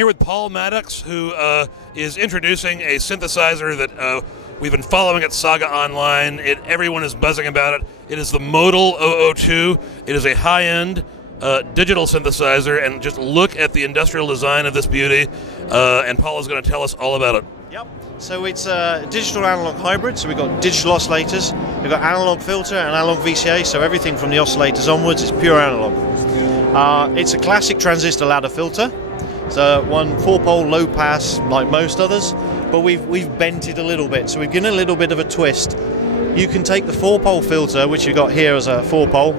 here with Paul Maddox, who is introducing a synthesizer that we've been following at Saga Online. Everyone is buzzing about it. It is the Modal 002. It is a high-end digital synthesizer, and just look at the industrial design of this beauty. And Paul is going to tell us all about it. Yep. So it's a digital analog hybrid. So we've got digital oscillators, we've got analog filter and analog VCA. So everything from the oscillators onwards is pure analog. It's a classic transistor ladder filter. So one 4-pole low pass like most others, but we've bent it a little bit. So we've given it a little bit of a twist. You can take the 4-pole filter, which you've got here as a 4-pole.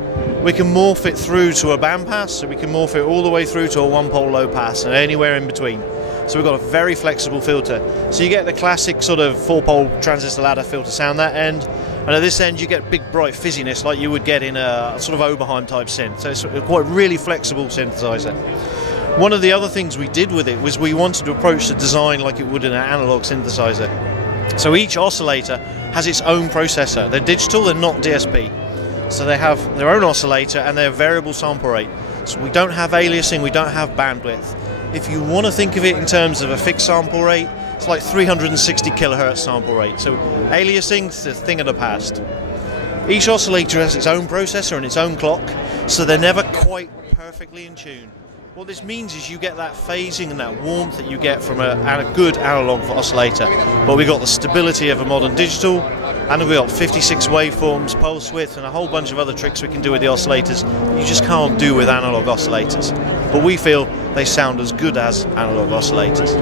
We can morph it through to a bandpass, so we can morph it all the way through to a 1-pole low pass and anywhere in between. So we've got a very flexible filter. So you get the classic sort of 4-pole transistor ladder filter sound that end, and at this end you get big bright fizziness like you would get in a sort of Oberheim type synth. So it's a quite really flexible synthesizer. One of the other things we did with it was we wanted to approach the design like it would in an analog synthesizer. So each oscillator has its own processor. They're digital, they're not DSP. So they have their own oscillator and their variable sample rate. So we don't have aliasing, we don't have bandwidth. If you want to think of it in terms of a fixed sample rate, it's like 360 kilohertz sample rate. So aliasing's a thing of the past. Each oscillator has its own processor and its own clock, so they're never quite perfectly in tune. What this means is you get that phasing and that warmth that you get from a good analog oscillator, but we've got the stability of a modern digital, and we've got 56 waveforms, pulse width, and a whole bunch of other tricks we can do with the oscillators you just can't do with analog oscillators. But we feel they sound as good as analog oscillators.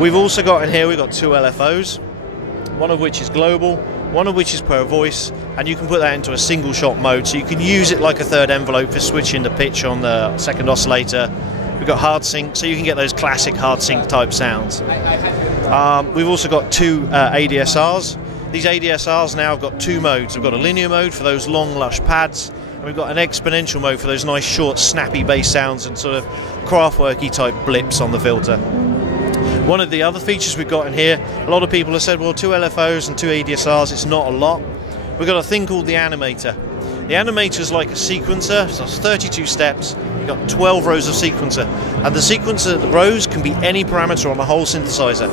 We've also got in here, we've got 2 LFOs, one of which is global, one of which is per voice, and you can put that into a single shot mode, so you can use it like a third envelope for switching the pitch on the second oscillator. We've got hard sync, so you can get those classic hard sync type sounds. We've also got 2 ADSRs. These ADSRs now have got 2 modes. We've got a linear mode for those long lush pads, and we've got an exponential mode for those nice short snappy bass sounds and sort of Kraftwerky type blips on the filter. One of the other features we've got in here, a lot of people have said, well, 2 LFOs and 2 ADSRs, it's not a lot. We've got a thing called the animator. The animator is like a sequencer, so it's 32 steps, you've got 12 rows of sequencer, and the sequencer rows can be any parameter on the whole synthesizer.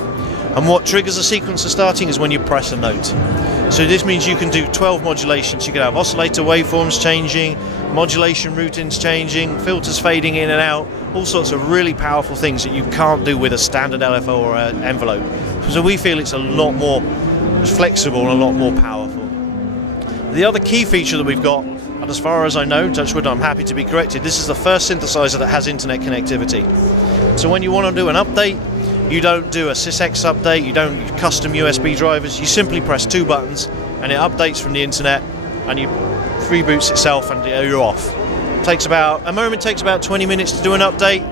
And what triggers a sequencer starting is when you press a note. So this means you can do 12 modulations. You can have oscillator waveforms changing, modulation routines changing, filters fading in and out, all sorts of really powerful things that you can't do with a standard LFO or an envelope. So we feel it's a lot more flexible and a lot more powerful. The other key feature that we've got, and as far as I know, touch wood, I'm happy to be corrected, this is the first synthesizer that has internet connectivity. So when you want to do an update, you don't do a SysX update, you don't use custom USB drivers, you simply press 2 buttons and it updates from the internet and you reboots itself and you're off. A moment takes about 20 minutes to do an update.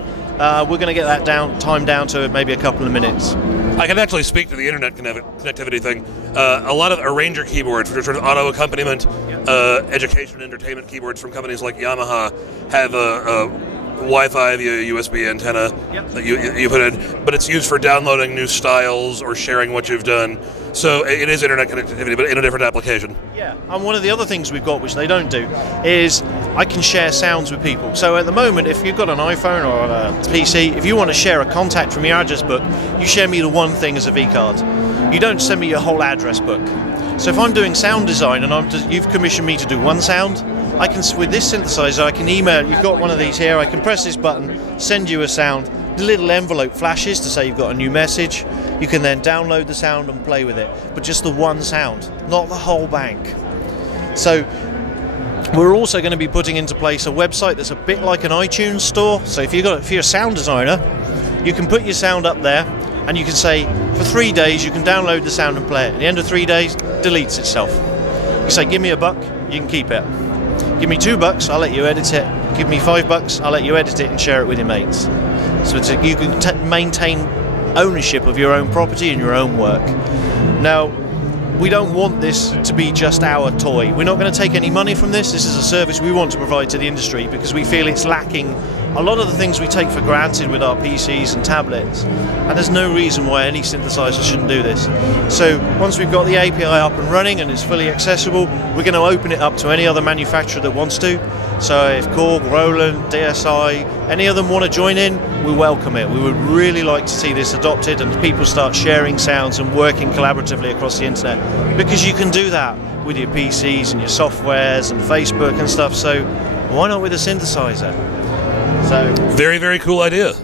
We're going to get that time down to maybe a couple of minutes. I can actually speak to the internet connectivity thing. A lot of arranger keyboards for sort of auto accompaniment, education and entertainment keyboards from companies like Yamaha have a Wi-Fi via USB antenna that you put in, but it's used for downloading new styles or sharing what you've done. So it is internet connectivity, but in a different application. Yeah, and one of the other things we've got, which they don't do, is I can share sounds with people. So at the moment, if you've got an iPhone or a PC, if you want to share a contact from your address book, you share me the one thing as a V-card. You don't send me your whole address book. So if I'm doing sound design and you've commissioned me to do one sound, I can, with this synthesizer, I can email, you've got one of these here, I can press this button, send you a sound, the little envelope flashes to say you've got a new message, you can then download the sound and play with it, but just the one sound, not the whole bank. So we're also going to be putting into place a website that's a bit like an iTunes store, so if you're a sound designer, you can put your sound up there and you can say, for 3 days you can download the sound and play it. At the end of 3 days, it deletes itself. You say, give me $1, you can keep it. Give me $2, I'll let you edit it. Give me $5, I'll let you edit it and share it with your mates. So you can maintain ownership of your own property and your own work. Now, we don't want this to be just our toy. We're not going to take any money from this. This is a service we want to provide to the industry because we feel it's lacking a lot of the things we take for granted with our PCs and tablets, and there's no reason why any synthesizer shouldn't do this. So once we've got the API up and running and it's fully accessible, we're going to open it up to any other manufacturer that wants to. So if Korg, Roland, DSI, any of them want to join in, we welcome it. We would really like to see this adopted and people start sharing sounds and working collaboratively across the internet, because you can do that with your PCs and your softwares and Facebook and stuff, so why not with a synthesizer? So very, very cool idea.